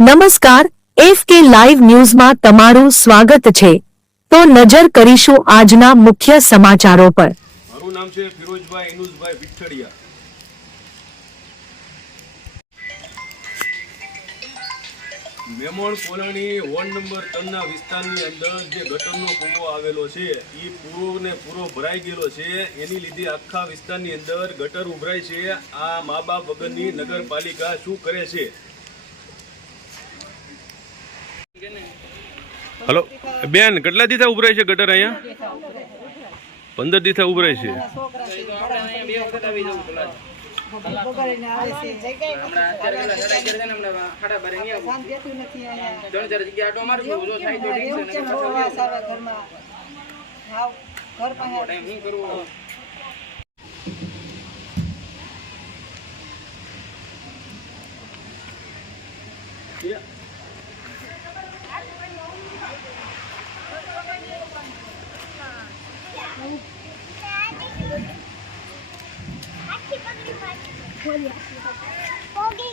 નમસ્કાર એફ કે લાઈવ ન્યૂઝમાં તમારું સ્વાગત છે. તો નજર કરીશું આજના મુખ્ય સમાચારો પર. મારું નામ છે Firozbhai Inusbhai Vithadiya Memon colony ward number ત્રણના વિસ્તારની અંદર જે ગટરનો કૂવો આવેલો છે એ પૂરો ને પૂરો ભરાઈ ગયેલો છે. એની લીધે આખા વિસ્તારની અંદર ગટર ઉભરાય છે. આ મા બાપ વગરની નગરપાલિકા શું કરે છે? હલો બેન કેટલા દીથા ઉભરાય છે ગટર અહીંયા પંદર દીથા ઉભરાય છે Yeah. 我也是的。